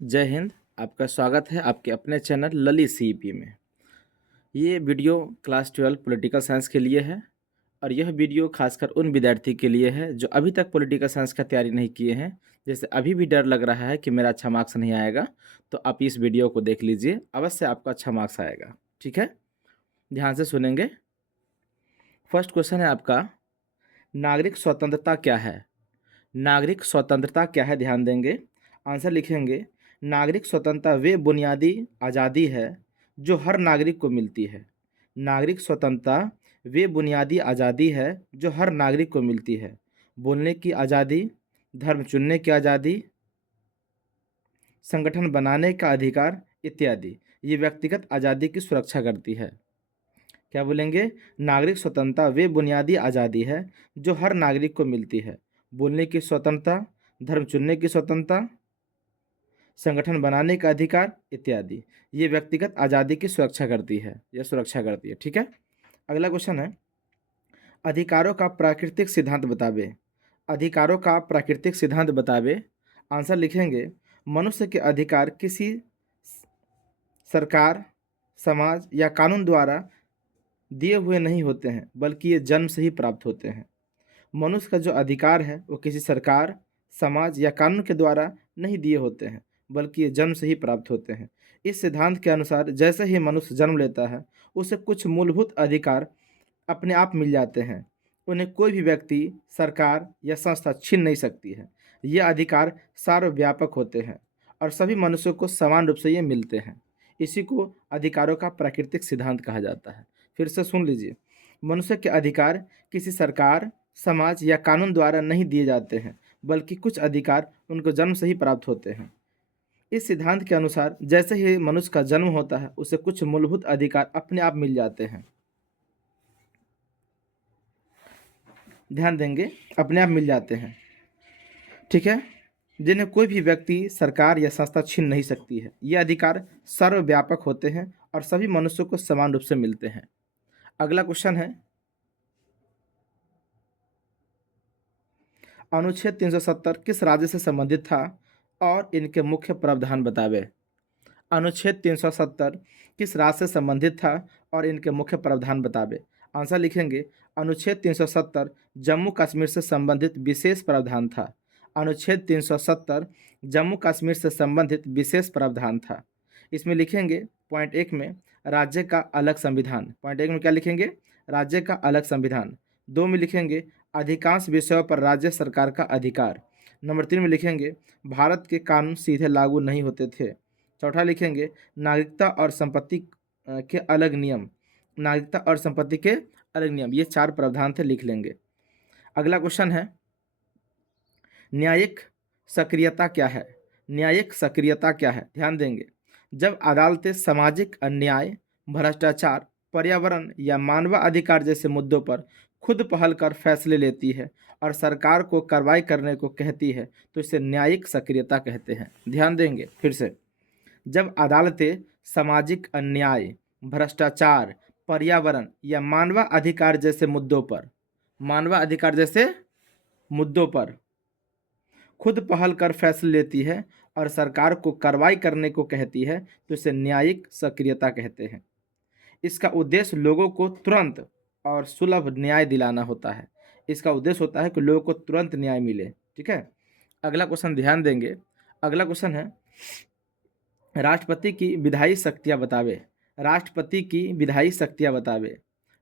जय हिंद। आपका स्वागत है आपके अपने चैनल लली सीईपी में। ये वीडियो क्लास 12 पॉलिटिकल साइंस के लिए है और यह वीडियो खासकर उन विद्यार्थी के लिए है जो अभी तक पॉलिटिकल साइंस का तैयारी नहीं किए हैं। जैसे अभी भी डर लग रहा है कि मेरा अच्छा मार्क्स नहीं आएगा, तो आप इस वीडियो को देख लीजिए, अवश्य आपका अच्छा मार्क्स आएगा। ठीक है, ध्यान से सुनेंगे। फर्स्ट क्वेश्चन है आपका, नागरिक स्वतंत्रता क्या है? नागरिक स्वतंत्रता क्या है, ध्यान देंगे। आंसर लिखेंगे, नागरिक स्वतंत्रता वे बुनियादी आज़ादी है जो हर नागरिक को मिलती है। नागरिक स्वतंत्रता वे बुनियादी आज़ादी है जो हर नागरिक को मिलती है। बोलने की आज़ादी, धर्म चुनने की आज़ादी, संगठन बनाने का अधिकार इत्यादि। ये व्यक्तिगत आज़ादी की सुरक्षा करती है। क्या बोलेंगे? नागरिक स्वतंत्रता वे बुनियादी आज़ादी है जो हर नागरिक को मिलती है। बोलने की स्वतंत्रता, धर्म चुनने की स्वतंत्रता, संगठन बनाने का अधिकार इत्यादि। ये व्यक्तिगत आज़ादी की सुरक्षा करती है, यह सुरक्षा करती है। ठीक है, अगला क्वेश्चन है, अधिकारों का प्राकृतिक सिद्धांत बतावे। अधिकारों का प्राकृतिक सिद्धांत बतावे। आंसर लिखेंगे, मनुष्य के अधिकार किसी सरकार, समाज या कानून द्वारा दिए हुए नहीं होते हैं, बल्कि ये जन्म से ही प्राप्त होते हैं। मनुष्य का जो अधिकार है वो किसी सरकार, समाज या कानून के द्वारा नहीं दिए होते हैं, बल्कि ये जन्म से ही प्राप्त होते हैं। इस सिद्धांत के अनुसार जैसे ही मनुष्य जन्म लेता है, उसे कुछ मूलभूत अधिकार अपने आप मिल जाते हैं। उन्हें कोई भी व्यक्ति, सरकार या संस्था छीन नहीं सकती है। ये अधिकार सर्वव्यापक होते हैं और सभी मनुष्यों को समान रूप से ये मिलते हैं। इसी को अधिकारों का प्राकृतिक सिद्धांत कहा जाता है। फिर से सुन लीजिए, मनुष्य के अधिकार किसी सरकार, समाज या कानून द्वारा नहीं दिए जाते हैं, बल्कि कुछ अधिकार उनको जन्म से ही प्राप्त होते हैं। इस सिद्धांत के अनुसार जैसे ही मनुष्य का जन्म होता है, उसे कुछ मूलभूत अधिकार अपने आप मिल जाते हैं। ध्यान देंगे, अपने आप मिल जाते हैं। ठीक है, जिन्हें कोई भी व्यक्ति, सरकार या संस्था छीन नहीं सकती है। ये अधिकार सर्वव्यापक होते हैं और सभी मनुष्यों को समान रूप से मिलते हैं। अगला क्वेश्चन है, अनुच्छेद 370 किस राज्य से संबंधित था और इनके मुख्य प्रावधान बतावे। अनुच्छेद 370 किस राज्य से संबंधित था और इनके मुख्य प्रावधान बतावे। आंसर लिखेंगे, अनुच्छेद 370 जम्मू कश्मीर से संबंधित विशेष प्रावधान था। अनुच्छेद 370 जम्मू कश्मीर से संबंधित विशेष प्रावधान था। इसमें लिखेंगे पॉइंट एक में, राज्य का अलग संविधान। पॉइंट एक में क्या लिखेंगे? राज्य का अलग संविधान। दो में लिखेंगे, अधिकांश विषयों पर राज्य सरकार का अधिकार। नंबर तीन में लिखेंगे, भारत के कानून सीधे लागू नहीं होते थे। चौथा लिखेंगे, नागरिकता और संपत्ति के अलग नियम। नागरिकता और संपत्ति के अलग नियम, ये चार प्रावधान थे, लिख लेंगे। अगला क्वेश्चन है, न्यायिक सक्रियता क्या है? न्यायिक सक्रियता क्या है, ध्यान देंगे। जब अदालतें सामाजिक अन्याय, भ्रष्टाचार, पर्यावरण या मानवाधिकार जैसे मुद्दों पर खुद पहल कर फैसले लेती है और सरकार को कार्रवाई करने को कहती है, तो इसे न्यायिक सक्रियता कहते हैं। ध्यान देंगे फिर से, जब अदालतें सामाजिक अन्याय, भ्रष्टाचार, पर्यावरण या मानवाधिकार जैसे मुद्दों पर, मानवाधिकार जैसे मुद्दों पर खुद पहल कर फैसले लेती है और सरकार को कार्रवाई करने को कहती है, तो इसे न्यायिक सक्रियता कहते हैं। इसका उद्देश्य लोगों को तुरंत और सुलभ न्याय दिलाना होता है। इसका उद्देश्य होता है कि लोगों को तुरंत न्याय मिले। ठीक है, अगला क्वेश्चन ध्यान देंगे। अगला क्वेश्चन है, राष्ट्रपति की विधायी शक्तियाँ बतावे। राष्ट्रपति की विधायी शक्तियाँ बतावे।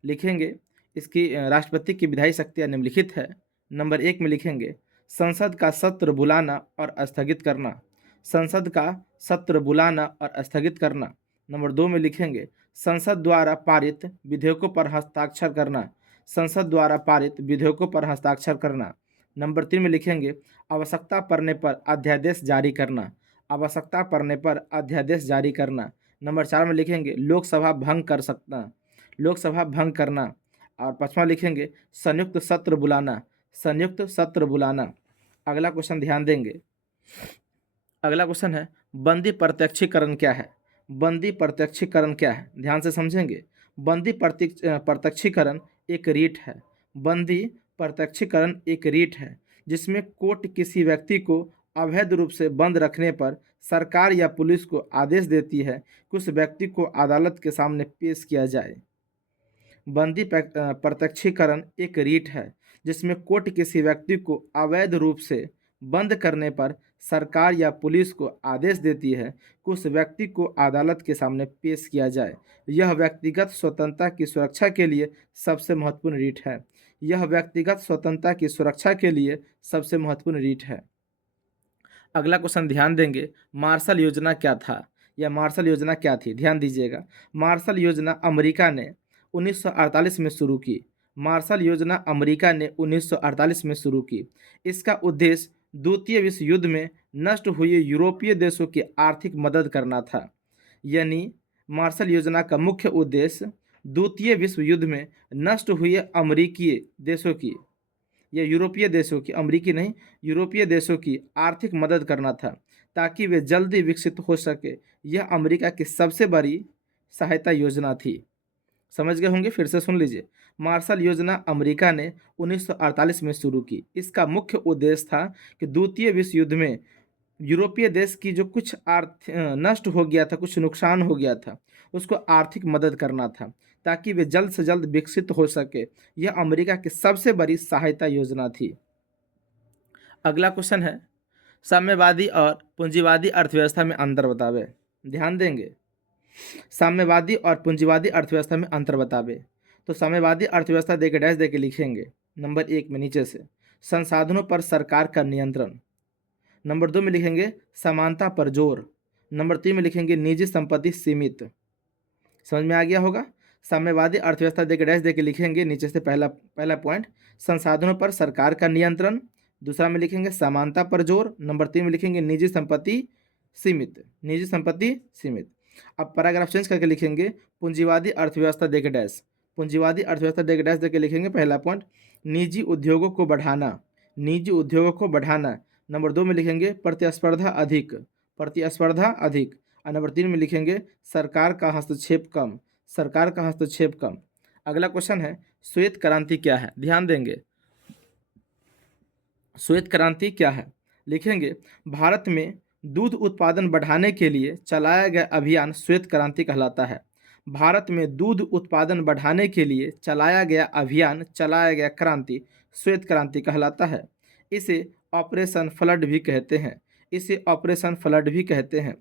लिखेंगे, इसकी राष्ट्रपति की विधायी शक्तियाँ निम्नलिखित है। नंबर एक में लिखेंगे, संसद का सत्र बुलाना और स्थगित करना। संसद का सत्र बुलाना और स्थगित करना। नंबर दो में लिखेंगे, संसद द्वारा पारित विधेयकों पर हस्ताक्षर करना। संसद द्वारा पारित विधेयकों पर हस्ताक्षर करना। नंबर तीन में लिखेंगे, आवश्यकता पड़ने पर अध्यादेश जारी करना। आवश्यकता पड़ने पर अध्यादेश जारी करना। नंबर चार में लिखेंगे, लोकसभा भंग कर सकना, लोकसभा भंग करना। और पाँचवा लिखेंगे, संयुक्त सत्र बुलाना, संयुक्त सत्र बुलाना। अगला क्वेश्चन ध्यान देंगे। अगला क्वेश्चन है, बंदी प्रत्यक्षीकरण क्या है? बंदी प्रत्यक्षीकरण क्या है, ध्यान से समझेंगे। बंदी प्रत्यक्षीकरण एक रीट है। बंदी प्रत्यक्षीकरण एक रीट है जिसमें कोर्ट किसी व्यक्ति को अवैध रूप से बंद रखने पर सरकार या पुलिस को आदेश देती है कि उस व्यक्ति को अदालत के सामने पेश किया जाए। बंदी प्रत्यक्षीकरण एक रीट है जिसमें कोर्ट किसी व्यक्ति को अवैध रूप से बंद करने पर सरकार या पुलिस को आदेश देती है कि उस व्यक्ति को अदालत के सामने पेश किया जाए। यह व्यक्तिगत स्वतंत्रता की सुरक्षा के लिए सबसे महत्वपूर्ण रीट है। यह व्यक्तिगत स्वतंत्रता की सुरक्षा के लिए सबसे महत्वपूर्ण रीट है। अगला क्वेश्चन ध्यान देंगे, मार्शल योजना क्या था या मार्शल योजना क्या थी? ध्यान दीजिएगा। मार्शल योजना अमेरिका ने 1948 में शुरू की। मार्शल योजना अमेरिका ने 1948 में शुरू की। इसका उद्देश्य द्वितीय विश्व युद्ध में नष्ट हुए यूरोपीय देशों की आर्थिक मदद करना था। यानी मार्शल योजना का मुख्य उद्देश्य द्वितीय विश्व युद्ध में नष्ट हुए अमेरिकी देशों की या यूरोपीय देशों की, अमेरिकी नहीं, यूरोपीय देशों की आर्थिक मदद करना था ताकि वे जल्दी विकसित हो सके। यह अमेरिका की सबसे बड़ी सहायता योजना थी। समझ गए होंगे, फिर से सुन लीजिए। मार्शल योजना अमेरिका ने 1948 में शुरू की। इसका मुख्य उद्देश्य था कि द्वितीय विश्व युद्ध में यूरोपीय देश की जो कुछ नष्ट हो गया था, कुछ नुकसान हो गया था, उसको आर्थिक मदद करना था ताकि वे जल्द से जल्द विकसित हो सके। यह अमेरिका की सबसे बड़ी सहायता योजना थी। अगला क्वेश्चन है, साम्यवादी और पूंजीवादी अर्थव्यवस्था में अंतर बतावे। ध्यान देंगे, साम्यवादी और पूंजीवादी अर्थव्यवस्था में अंतर बतावे। तो साम्यवादी अर्थव्यवस्था देके डैश देके लिखेंगे नंबर 1 में नीचे से, संसाधनों पर सरकार का नियंत्रण। नंबर 2 में लिखेंगे समानता पर जोर। नंबर 3 में लिखेंगे निजी संपत्ति सीमित। समझ में आ गया होगा। साम्यवादी अर्थव्यवस्था देके डैश देके लिखेंगे नीचे से पहला पॉइंट संसाधनों पर सरकार का नियंत्रण। दूसरा में लिखेंगे समानता पर जोर। नंबर 3 में लिखेंगे निजी संपत्ति सीमित। निजी संपत्ति सीमित। अब पैराग्राफ चेंज करके लिखेंगे पूंजीवादी अर्थव्यवस्था देके डैश। पूंजीवादी अर्थव्यवस्था देके डैश देके लिखेंगे पहला पॉइंट निजी उद्योगों को बढ़ाना। निजी उद्योगों को बढ़ाना। नंबर 2 में लिखेंगे प्रतिस्पर्धा अधिक। प्रतिस्पर्धा अधिक। और नंबर 3 में लिखेंगे सरकार का हस्तक्षेप कम। सरकार का हस्तक्षेप कम। अगला क्वेश्चन है श्वेत क्रांति क्या है? ध्यान देंगे, श्वेत क्रांति क्या है? लिखेंगे भारत में दूध उत्पादन बढ़ाने के लिए चलाया गया अभियान श्वेत क्रांति कहलाता है। भारत में दूध उत्पादन बढ़ाने के लिए चलाया गया क्रांति श्वेत क्रांति कहलाता है। इसे ऑपरेशन फ्लड भी कहते हैं। इसे ऑपरेशन फ्लड भी कहते हैं।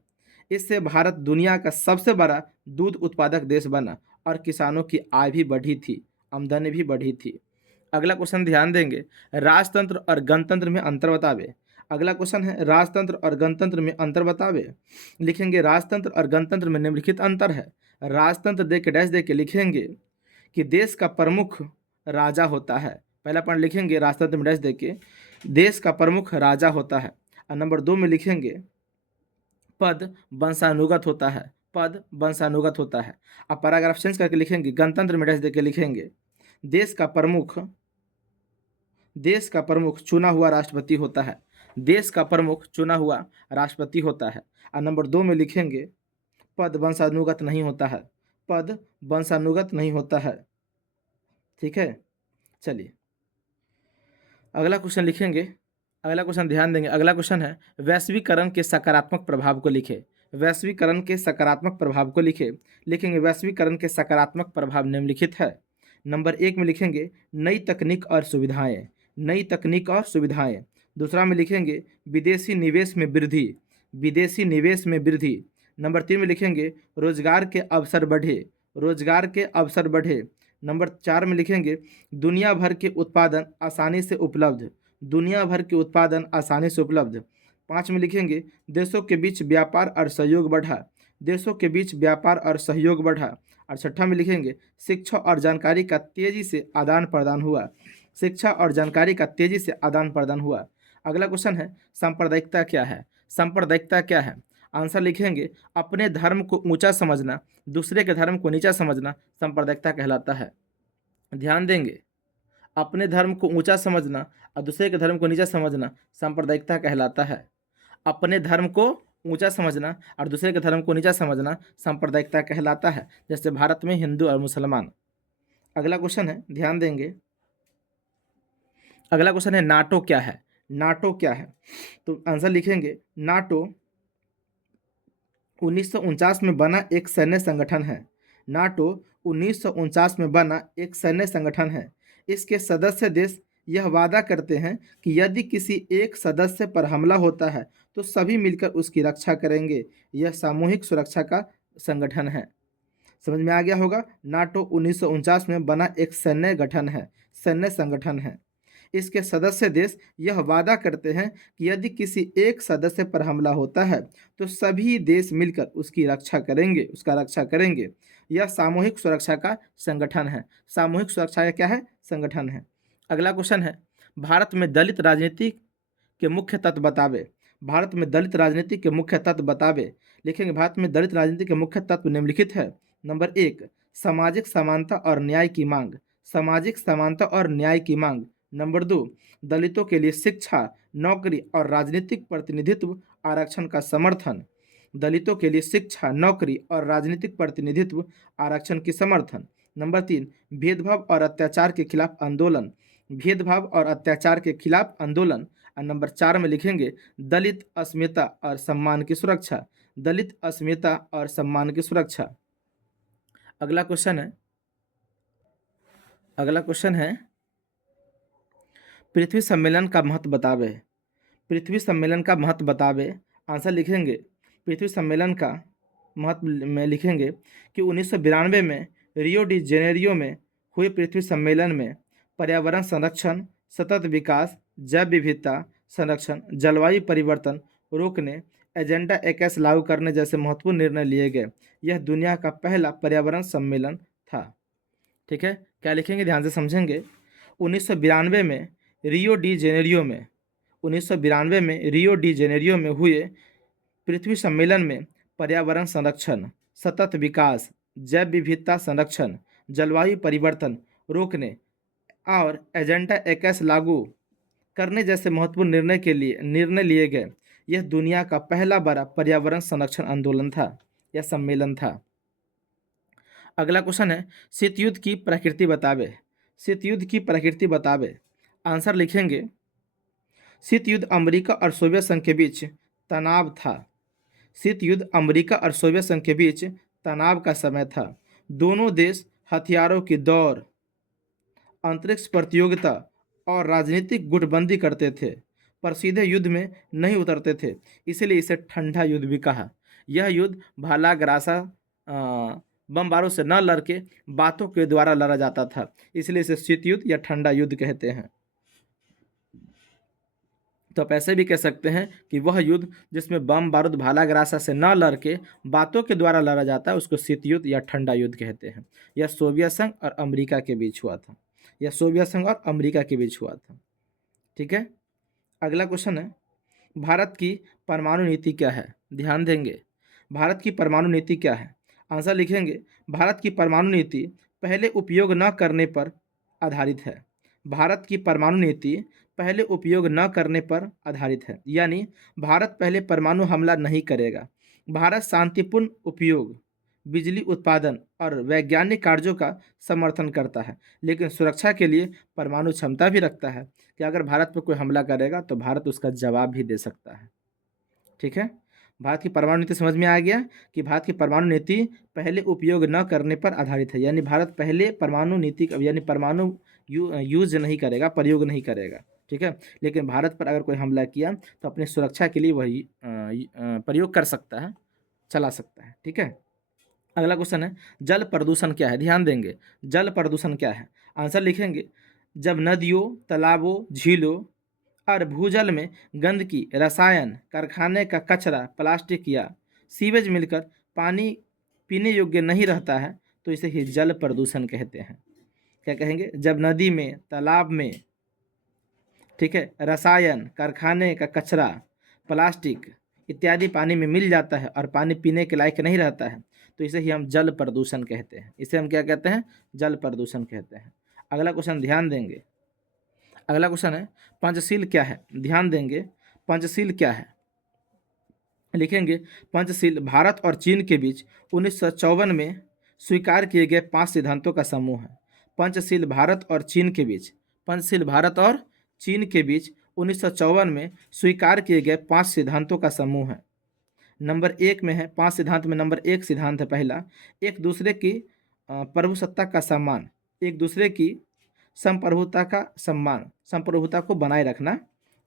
इससे भारत दुनिया का सबसे बड़ा दूध उत्पादक देश बना और किसानों की आय भी बढ़ी थी, आमदनी भी बढ़ी थी। अगला क्वेश्चन ध्यान देंगे, राजतंत्र और गणतंत्र में अंतर बतावे। अगला क्वेश्चन है राजतंत्र और गणतंत्र में अंतर बतावे। लिखेंगे राजतंत्र और गणतंत्र में निम्नलिखित अंतर है। राजतंत्र दे के डैश दे के लिखेंगे कि देश का प्रमुख राजा होता है। पहला पॉइंट लिखेंगे राजतंत्र में डैश दे के देश का प्रमुख राजा होता है। और नंबर 2 में लिखेंगे पद वंशानुगत होता है। पद वंशानुगत होता है। अब पैराग्राफ चेंज करके लिखेंगे गणतंत्र में डैश दे के लिखेंगे देश का प्रमुख चुना हुआ राष्ट्रपति होता है। देश का प्रमुख चुना हुआ राष्ट्रपति होता है। और नंबर 2 में लिखेंगे पद वंशानुगत नहीं होता है। पद वंशानुगत नहीं होता है। ठीक है, चलिए अगला क्वेश्चन लिखेंगे। अगला क्वेश्चन ध्यान देंगे। अगला क्वेश्चन है वैश्वीकरण के सकारात्मक प्रभाव को लिखे। वैश्वीकरण के सकारात्मक प्रभाव को लिखेंगे वैश्वीकरण के सकारात्मक प्रभाव निम्नलिखित है। नंबर 1 में लिखेंगे नई तकनीक और सुविधाएं। नई तकनीक और सुविधाएं। दूसरा में लिखेंगे विदेशी निवेश में वृद्धि। विदेशी निवेश में वृद्धि। नंबर 3 में लिखेंगे रोजगार के अवसर बढ़े। रोजगार के अवसर बढ़े। नंबर 4 में लिखेंगे दुनिया भर के उत्पादन आसानी से उपलब्ध। दुनिया भर के उत्पादन आसानी से उपलब्ध। 5 में लिखेंगे देशों के बीच व्यापार और सहयोग बढ़ा। देशों के बीच व्यापार और सहयोग बढ़ा। और 6 में लिखेंगे शिक्षा और जानकारी का तेजी से आदान प्रदान हुआ। शिक्षा और जानकारी का तेजी से आदान प्रदान हुआ। अगला क्वेश्चन है सांप्रदायिकता क्या है? सांप्रदायिकता क्या है? आंसर लिखेंगे अपने धर्म को ऊंचा समझना, दूसरे के धर्म को नीचा समझना सांप्रदायिकता कहलाता है। ध्यान देंगे, अपने धर्म को ऊंचा समझना और दूसरे के धर्म को नीचा समझना सांप्रदायिकता कहलाता है। अपने धर्म को ऊंचा समझना और दूसरे के धर्म को नीचा समझना सांप्रदायिकता कहलाता है, जैसे भारत में हिंदू और मुसलमान। अगला क्वेश्चन है ध्यान देंगे। अगला क्वेश्चन है नाटो क्या है? नाटो क्या है? तो आंसर लिखेंगे, नाटो 1949 में बना एक सैन्य संगठन है। नाटो 1949 में बना एक सैन्य संगठन है। इसके सदस्य देश यह वादा करते हैं कि यदि किसी एक सदस्य पर हमला होता है तो सभी मिलकर उसकी रक्षा करेंगे। यह सामूहिक सुरक्षा का संगठन है। समझ में आ गया होगा। नाटो 1949 में बना एक सैन्य गठन है, सैन्य संगठन है। इसके सदस्य देश यह वादा करते हैं कि यदि किसी एक सदस्य पर हमला होता है तो सभी देश मिलकर उसकी रक्षा करेंगे, उसका रक्षा करेंगे। यह सामूहिक सुरक्षा का संगठन है। सामूहिक सुरक्षा का क्या है? संगठन है। अगला क्वेश्चन है, भारत में दलित राजनीति के मुख्य तत्व बतावे। भारत में दलित राजनीति के मुख्य तत्व बतावे। लिखेंगे, भारत में दलित राजनीति के मुख्य तत्व निम्नलिखित है। नंबर 1, सामाजिक समानता और न्याय की मांग। सामाजिक समानता और न्याय की मांग। नंबर 2, दलितों के लिए शिक्षा, नौकरी और राजनीतिक प्रतिनिधित्व आरक्षण का समर्थन। दलितों के लिए शिक्षा, नौकरी और राजनीतिक प्रतिनिधित्व आरक्षण की समर्थन। नंबर 3, भेदभाव और अत्याचार के खिलाफ आंदोलन। भेदभाव और अत्याचार के खिलाफ आंदोलन। और नंबर 4 में लिखेंगे, दलित अस्मिता और सम्मान की सुरक्षा। दलित अस्मिता और सम्मान की सुरक्षा। अगला क्वेश्चन है, अगला क्वेश्चन है, पृथ्वी सम्मेलन का महत्व बतावे। पृथ्वी सम्मेलन का महत्व बतावे। आंसर लिखेंगे, पृथ्वी सम्मेलन का महत्व में लिखेंगे कि 1992 में रियो डी जेनेरियो में हुए पृथ्वी सम्मेलन में पर्यावरण संरक्षण, सतत विकास, जैव विविधता संरक्षण, जलवायु परिवर्तन रोकने, एजेंडा 21 लागू करने जैसे महत्वपूर्ण निर्णय लिए गए। यह दुनिया का पहला पर्यावरण सम्मेलन था। ठीक है, क्या लिखेंगे, ध्यान से समझेंगे। 1992 में रियो डी जेनेरियो में 1992 में रियो डी जेनेरियो में हुए पृथ्वी सम्मेलन में पर्यावरण संरक्षण, सतत विकास, जैव विविधता संरक्षण, जलवायु परिवर्तन रोकने और एजेंडा 21 लागू करने जैसे महत्वपूर्ण निर्णय लिए गए। यह दुनिया का पहला बड़ा पर्यावरण संरक्षण आंदोलन था, यह सम्मेलन था। अगला क्वेश्चन है, शीत युद्ध की प्रकृति बतावे। शीत युद्ध की प्रकृति बतावे। आंसर लिखेंगे, शीत युद्ध अमेरिका और सोवियत संघ के बीच तनाव था। शीत युद्ध अमेरिका और सोवियत संघ के बीच तनाव का समय था। दोनों देश हथियारों की दौड़, अंतरिक्ष प्रतियोगिता और राजनीतिक गुटबंदी करते थे, पर सीधे युद्ध में नहीं उतरते थे, इसलिए इसे ठंडा युद्ध भी कहा। यह युद्ध भाला ग्रासा बम बारूद से न लड़के बातों के द्वारा लड़ा जाता था, इसलिए इसे शीत युद्ध या ठंडा युद्ध कहते हैं। तो आप ऐसे भी कह सकते हैं कि वह युद्ध जिसमें बम बारूद भाला ग्रासा से न लड़के बातों के द्वारा लड़ा जाता है उसको शीत युद्ध या ठंडा युद्ध कहते हैं। यह सोवियत संघ और अमेरिका के बीच हुआ था। यह सोवियत संघ और अमेरिका के बीच हुआ था। ठीक है, अगला क्वेश्चन है, भारत की परमाणु नीति क्या है? ध्यान देंगे, भारत की परमाणु नीति क्या है? आंसर लिखेंगे, भारत की परमाणु नीति पहले उपयोग न करने पर आधारित है। भारत की परमाणु नीति पहले उपयोग न करने पर आधारित है, यानी भारत पहले परमाणु हमला नहीं करेगा। भारत शांतिपूर्ण उपयोग, बिजली उत्पादन और वैज्ञानिक कार्यों का समर्थन करता है, लेकिन सुरक्षा के लिए परमाणु क्षमता भी रखता है कि अगर भारत पर कोई हमला करेगा तो भारत उसका जवाब भी दे सकता है। ठीक है, भारत की परमाणु नीति समझ में आ गया कि भारत की परमाणु नीति पहले उपयोग न करने पर आधारित है, यानी भारत पहले परमाणु नीति यानी परमाणु यूज नहीं करेगा, प्रयोग नहीं करेगा। ठीक है, लेकिन भारत पर अगर कोई हमला किया तो अपनी सुरक्षा के लिए वही प्रयोग कर सकता है, चला सकता है। ठीक है, अगला क्वेश्चन है, जल प्रदूषण क्या है? ध्यान देंगे, जल प्रदूषण क्या है? आंसर लिखेंगे, जब नदियों, तालाबों, झीलों और भूजल में गंदगी, रसायन, कारखाने का कचरा, प्लास्टिक या सीवेज मिलकर पानी पीने योग्य नहीं रहता है तो इसे ही जल प्रदूषण कहते हैं। क्या कहेंगे? जब नदी में, तालाब में, ठीक है, रसायन, कारखाने का कचरा, प्लास्टिक इत्यादि पानी में मिल जाता है और पानी पीने के लायक नहीं रहता है तो इसे ही हम जल प्रदूषण कहते हैं। इसे हम क्या कहते हैं? जल प्रदूषण कहते हैं। अगला क्वेश्चन ध्यान देंगे, अगला क्वेश्चन है, पंचशील क्या है? ध्यान देंगे, पंचशील क्या है? लिखेंगे, पंचशील भारत और चीन के बीच 1954 में स्वीकार किए गए 5 सिद्धांतों का समूह है। पंचशील भारत और चीन के बीच, पंचशील भारत और चीन के बीच 1954 में स्वीकार किए गए 5 सिद्धांतों का समूह है। नंबर 1 में है, 5 सिद्धांत में नंबर 1 सिद्धांत है पहला, एक दूसरे की प्रभुसत्ता का सम्मान, एक दूसरे की संप्रभुता का सम्मान, संप्रभुता को बनाए रखना।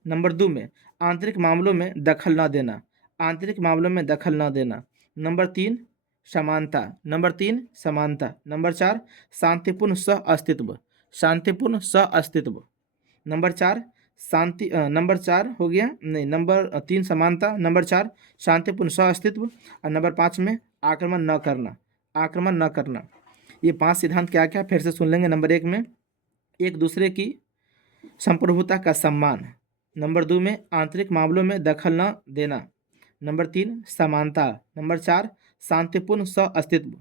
नंबर 2 में आंतरिक मामलों में दखल न देना, आंतरिक मामलों में दखल न देना। नंबर 3 समानता, नंबर 3 समानता। नंबर 4 शांतिपूर्ण सह अस्तित्व, शांतिपूर्ण सह अस्तित्व। नंबर 4 नंबर 4 हो गया, नहीं नंबर 3 समानता, नंबर 4 शांतिपूर्ण सह अस्तित्व और नंबर 5 में आक्रमण न करना, आक्रमण न करना। ये 5 सिद्धांत क्या क्या फिर से सुन लेंगे। नंबर 1 में एक दूसरे की संप्रभुता का सम्मान, नंबर 2 में आंतरिक मामलों में दखल न देना, नंबर 3 समानता, नंबर 4 शांतिपूर्ण सह अस्तित्व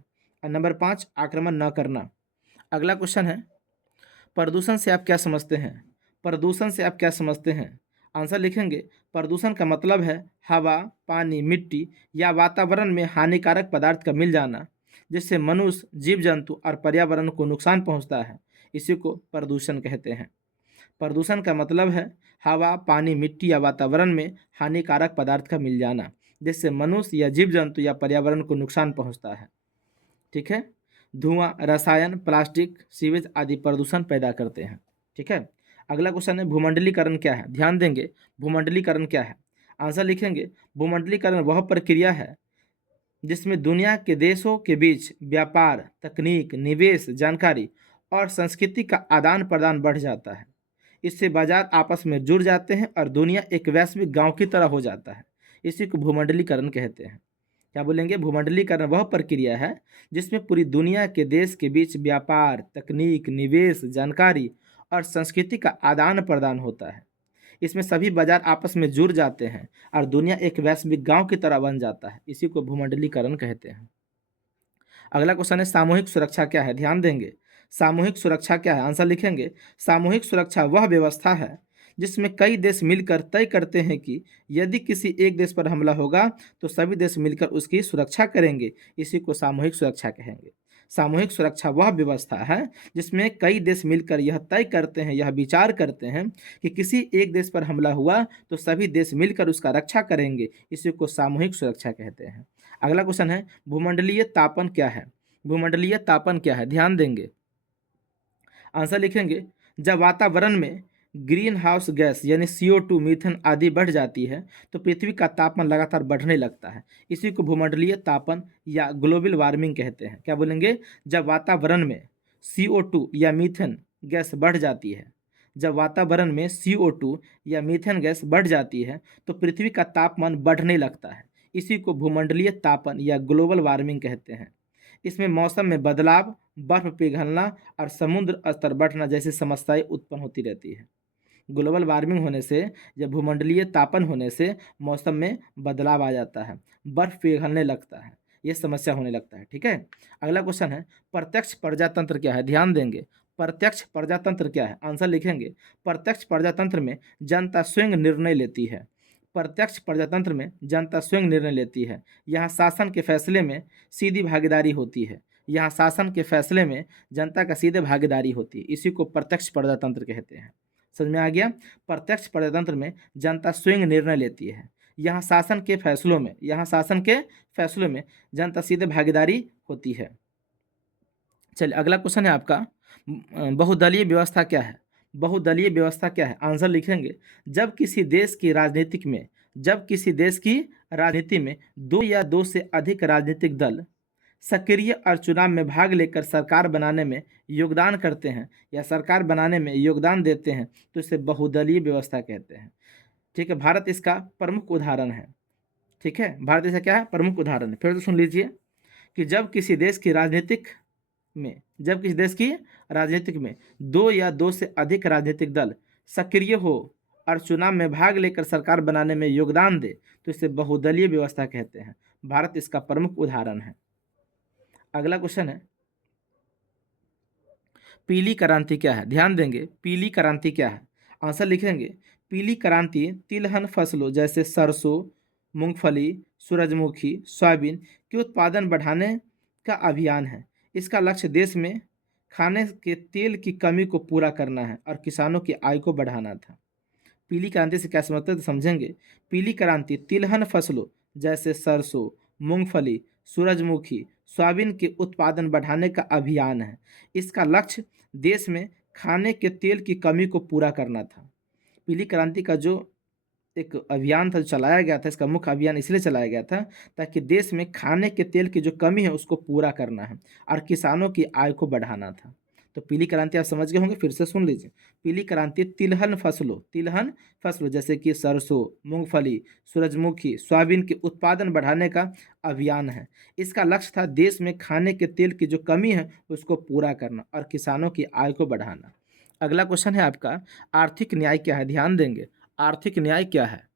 और नंबर 5 आक्रमण न करना। अगला क्वेश्चन है, प्रदूषण से आप क्या समझते हैं? प्रदूषण से आप क्या समझते हैं? आंसर लिखेंगे, प्रदूषण का मतलब है हवा, पानी, मिट्टी या वातावरण में हानिकारक पदार्थ का मिल जाना जिससे मनुष्य, जीव जंतु और पर्यावरण को नुकसान पहुंचता है, इसी को प्रदूषण कहते हैं। प्रदूषण का मतलब है हवा, पानी, मिट्टी या वातावरण में हानिकारक पदार्थ का मिल जाना जिससे मनुष्य या जीव जंतु या पर्यावरण को नुकसान पहुंचता है। ठीक है, धुआं, रसायन, प्लास्टिक, सीवेज आदि प्रदूषण पैदा करते हैं। ठीक है, अगला क्वेश्चन है, भूमंडलीकरण क्या है? ध्यान देंगे, भूमंडलीकरण क्या है? आंसर लिखेंगे, भूमंडलीकरण वह प्रक्रिया है जिसमें दुनिया के देशों के बीच व्यापार, तकनीक, निवेश, जानकारी और संस्कृति का आदान प्रदान बढ़ जाता है। इससे बाजार आपस में जुड़ जाते हैं और दुनिया एक वैश्विक गांव की तरह हो जाता है, इसी को भूमंडलीकरण कहते हैं। क्या बोलेंगे? भूमंडलीकरण वह प्रक्रिया है जिसमें पूरी दुनिया के देश के बीच व्यापार, तकनीक, निवेश, जानकारी और संस्कृति का आदान प्रदान होता है। इसमें सभी बाजार आपस में जुड़ जाते हैं और दुनिया एक वैश्विक गांव की तरह बन जाता है, इसी को भूमंडलीकरण कहते हैं। अगला क्वेश्चन है, सामूहिक सुरक्षा क्या है? ध्यान देंगे, सामूहिक सुरक्षा क्या है? आंसर लिखेंगे, सामूहिक सुरक्षा वह व्यवस्था है जिसमें कई देश मिलकर तय करते हैं कि यदि किसी एक देश पर हमला होगा तो सभी देश मिलकर उसकी सुरक्षा करेंगे, इसी को सामूहिक सुरक्षा कहेंगे। सामूहिक सुरक्षा वह व्यवस्था है जिसमें कई देश मिलकर यह तय करते हैं, यह विचार करते हैं कि किसी एक देश पर हमला हुआ तो सभी देश मिलकर उसका रक्षा करेंगे, इसी को सामूहिक सुरक्षा कहते हैं। अगला क्वेश्चन है, भूमंडलीय तापन क्या है? भूमंडलीय तापन क्या है? ध्यान देंगे, आंसर लिखेंगे, जब वातावरण में ग्रीन हाउस गैस यानी CO2, मीथेन आदि बढ़ जाती है तो पृथ्वी का तापमान लगातार बढ़ने लगता है, इसी को भूमंडलीय तापन या ग्लोबल वार्मिंग कहते हैं। क्या बोलेंगे? जब वातावरण में CO2 या मीथेन गैस बढ़ जाती है, जब वातावरण में CO2 या मीथेन गैस बढ़ जाती है तो पृथ्वी का तापमान बढ़ने लगता है, इसी को भूमंडलीय तापन या ग्लोबल वार्मिंग कहते हैं। इसमें मौसम में बदलाव, बर्फ पिघलना और समुद्र स्तर बढ़ना जैसी समस्याएं उत्पन्न होती रहती है। ग्लोबल वार्मिंग होने से या भूमंडलीय तापन होने से मौसम में बदलाव आ जाता है, बर्फ पिघलने लगता है, ये समस्या होने लगता है। ठीक है, अगला क्वेश्चन है, प्रत्यक्ष प्रजातंत्र क्या है? ध्यान देंगे, प्रत्यक्ष प्रजातंत्र क्या है? आंसर लिखेंगे, प्रत्यक्ष प्रजातंत्र में जनता स्वयं निर्णय लेती है। प्रत्यक्ष प्रजातंत्र में जनता स्वयं निर्णय लेती है। यहाँ शासन के फैसले में सीधी भागीदारी होती है, यहाँ शासन के फैसले में जनता का सीधे भागीदारी होती है, इसी को प्रत्यक्ष प्रजातंत्र कहते हैं। समझ में आ गया? प्रत्यक्ष प्रजातंत्र में जनता स्वयं निर्णय लेती है, यहाँ शासन के फैसलों में, यहाँ शासन के फैसलों में जनता सीधे भागीदारी होती है। चलिए, अगला क्वेश्चन है आपका, बहुदलीय व्यवस्था क्या है? बहुदलीय व्यवस्था क्या है? आंसर लिखेंगे, जब किसी देश की राजनीतिक में, जब किसी देश की राजनीति में दो या दो से अधिक राजनीतिक दल सक्रिय और चुनाव में भाग लेकर सरकार बनाने में योगदान करते हैं या सरकार बनाने में योगदान देते हैं तो इसे बहुदलीय व्यवस्था कहते हैं। ठीक है, भारत इसका प्रमुख उदाहरण है। ठीक है, भारत इसका क्या है? प्रमुख उदाहरण है। फिर तो सुन लीजिए कि जब किसी देश की राजनीतिक में, जब किसी देश की राजनीतिक में दो या दो से अधिक राजनीतिक दल सक्रिय हो और चुनाव में भाग लेकर सरकार बनाने में योगदान दे तो इसे बहुदलीय व्यवस्था कहते हैं। भारत इसका प्रमुख उदाहरण है। अगला क्वेश्चन है, पीली क्रांति क्या है? ध्यान देंगे, पीली क्रांति क्या है? आंसर लिखेंगे, पीली क्रांति तिलहन फसलों जैसे सरसों, मूंगफली, सूरजमुखी, सोयाबीन के उत्पादन बढ़ाने का अभियान है। इसका लक्ष्य देश में खाने के तेल की कमी को पूरा करना है और किसानों की आय को बढ़ाना था। पीली क्रांति से क्या समझते हैं तो समझेंगे। पीली क्रांति तिलहन फसलों जैसे सरसों, मूंगफली, सूरजमुखी, सोयाबीन के उत्पादन बढ़ाने का अभियान है। इसका लक्ष्य देश में खाने के तेल की कमी को पूरा करना था। पीली क्रांति का जो एक अभियान था, जो चलाया गया था, इसका मुख्य अभियान इसलिए चलाया गया था ताकि देश में खाने के तेल की जो कमी है उसको पूरा करना है और किसानों की आय को बढ़ाना था। तो पीली क्रांति आप समझ गए होंगे, फिर से सुन लीजिए। पीली क्रांति तिलहन फसलों जैसे कि सरसों, मूंगफली, सूरजमुखी, सोयाबीन के उत्पादन बढ़ाने का अभियान है। इसका लक्ष्य था देश में खाने के तेल की जो कमी है उसको पूरा करना और किसानों की आय को बढ़ाना। अगला क्वेश्चन है आपका, आर्थिक न्याय क्या है? ध्यान देंगे, आर्थिक न्याय क्या है?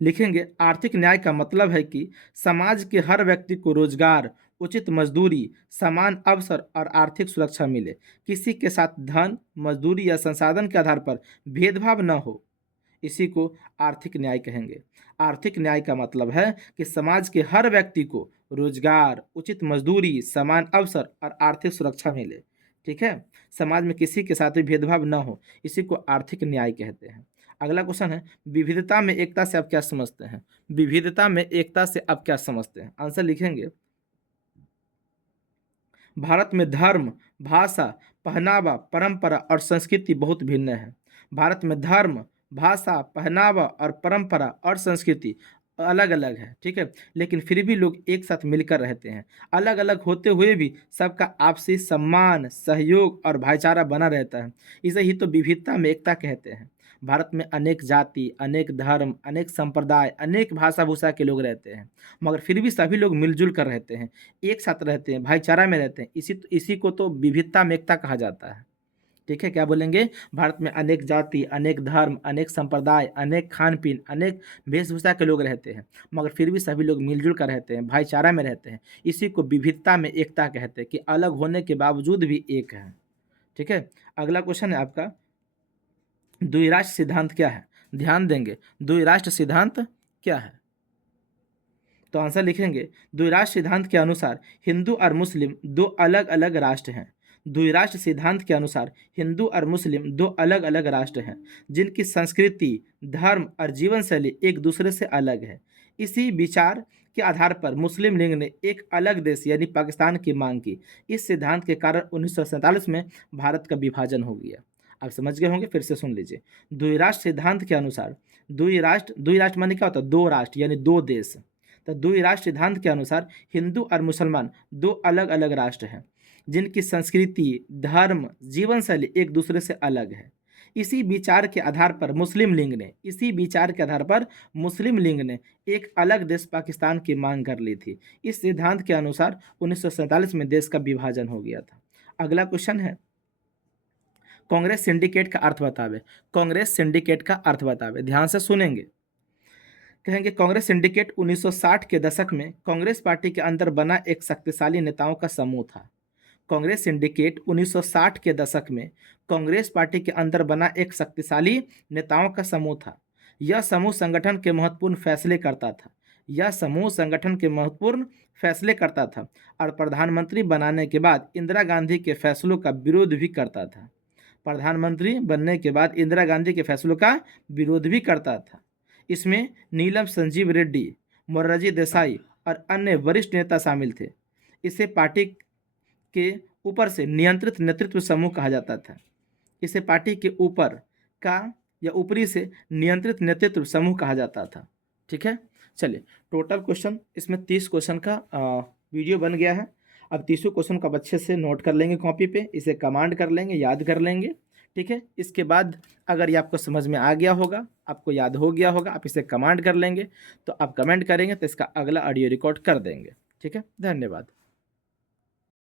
लिखेंगे, आर्थिक न्याय का मतलब है कि समाज के हर व्यक्ति को रोजगार, उचित मजदूरी, समान अवसर और आर्थिक सुरक्षा मिले। किसी के साथ धन, मजदूरी या संसाधन के आधार पर भेदभाव न हो, इसी को आर्थिक न्याय कहेंगे। आर्थिक न्याय का मतलब है कि समाज के हर व्यक्ति को रोजगार, उचित मजदूरी, समान अवसर और आर्थिक सुरक्षा मिले। ठीक है, समाज में किसी के साथ भी भेदभाव न हो, इसी को आर्थिक न्याय कहते हैं। अगला क्वेश्चन है, विविधता में एकता से आप क्या समझते हैं? विविधता में एकता से आप क्या समझते हैं? आंसर लिखेंगे, भारत में धर्म, भाषा, पहनावा, परंपरा और संस्कृति बहुत भिन्न है। भारत में धर्म, भाषा, पहनावा और परंपरा और संस्कृति अलग अलग है, ठीक है, लेकिन फिर भी लोग एक साथ मिलकर रहते हैं। अलग अलग होते हुए भी सबका आपसी सम्मान, सहयोग और भाईचारा बना रहता है। इसे ही तो विविधता में एकता कहते हैं। भारत में अनेक जाति, अनेक धर्म, अनेक संप्रदाय, अनेक भाषा भूषा के लोग रहते हैं, मगर फिर भी सभी लोग मिलजुल कर रहते हैं, एक साथ रहते हैं, भाईचारा में रहते हैं। इसी को तो विविधता में एकता कहा जाता है। ठीक है, क्या बोलेंगे? भारत में अनेक जाति, अनेक धर्म, अनेक संप्रदाय, अनेक खान पीन, अनेक वेशभूषा के लोग रहते हैं, मगर फिर भी सभी लोग मिलजुल कर रहते हैं, भाईचारा में रहते हैं। इसी को विविधता में एकता कहते हैं कि अलग होने के बावजूद भी एक है। ठीक है, अगला क्वेश्चन है आपका, द्विराष्ट्र सिद्धांत क्या है? ध्यान देंगे, द्विराष्ट्र सिद्धांत क्या है? तो आंसर लिखेंगे, द्विराष्ट्र सिद्धांत के अनुसार हिंदू और मुस्लिम दो अलग अलग राष्ट्र हैं। द्विराष्ट्र सिद्धांत के अनुसार हिंदू और मुस्लिम दो अलग अलग राष्ट्र हैं जिनकी संस्कृति, धर्म और जीवन शैली एक दूसरे से अलग है। इसी विचार के आधार पर मुस्लिम लीग ने एक अलग देश यानी पाकिस्तान की मांग की। इस सिद्धांत के कारण 1947 में भारत का विभाजन हो गया। आप समझ गए होंगे, फिर से सुन लीजिए। द्विराष्ट्र सिद्धांत के अनुसार द्विराष्ट्र माने क्या होता है? दो राष्ट्र यानी दो देश। तो द्विराष्ट्र सिद्धांत के अनुसार हिंदू और मुसलमान दो अलग अलग राष्ट्र हैं जिनकी संस्कृति, धर्म, जीवन शैली एक दूसरे से अलग है। इसी विचार के आधार पर मुस्लिम लीग ने एक अलग देश पाकिस्तान की मांग कर ली थी। इस सिद्धांत के अनुसार 1947 में देश का विभाजन हो गया था। अगला क्वेश्चन है, कांग्रेस सिंडिकेट का अर्थ बतावे। कांग्रेस सिंडिकेट का अर्थ बतावे, ध्यान से सुनेंगे। कहेंगे, कांग्रेस सिंडिकेट 1960 के दशक में कांग्रेस पार्टी के अंदर बना एक शक्तिशाली नेताओं का समूह था। कांग्रेस सिंडिकेट 1960 के दशक में कांग्रेस पार्टी के अंदर बना एक शक्तिशाली नेताओं का समूह था। यह समूह संगठन के महत्वपूर्ण फैसले करता था और प्रधानमंत्री बनाने के बाद इंदिरा गांधी के फैसलों का विरोध भी करता था। प्रधानमंत्री बनने के बाद इंदिरा गांधी के फैसलों का विरोध भी करता था। इसमें नीलम संजीव रेड्डी, मोरारजी देसाई और अन्य वरिष्ठ नेता शामिल थे। इसे पार्टी के ऊपर से नियंत्रित नेतृत्व समूह कहा जाता था। इसे पार्टी के ऊपर का या ऊपरी से नियंत्रित नेतृत्व समूह कहा जाता था। ठीक है, चलिए, टोटल क्वेश्चन इसमें 30 क्वेश्चन का वीडियो बन गया है। अब 30 क्वेश्चन को अच्छे से नोट कर लेंगे कॉपी पे, इसे कमांड कर लेंगे, याद कर लेंगे। ठीक है, इसके बाद अगर ये आपको समझ में आ गया होगा, आपको याद हो गया होगा, आप इसे कमांड कर लेंगे, तो आप कमेंट करेंगे तो इसका अगला ऑडियो रिकॉर्ड कर देंगे। ठीक है, धन्यवाद।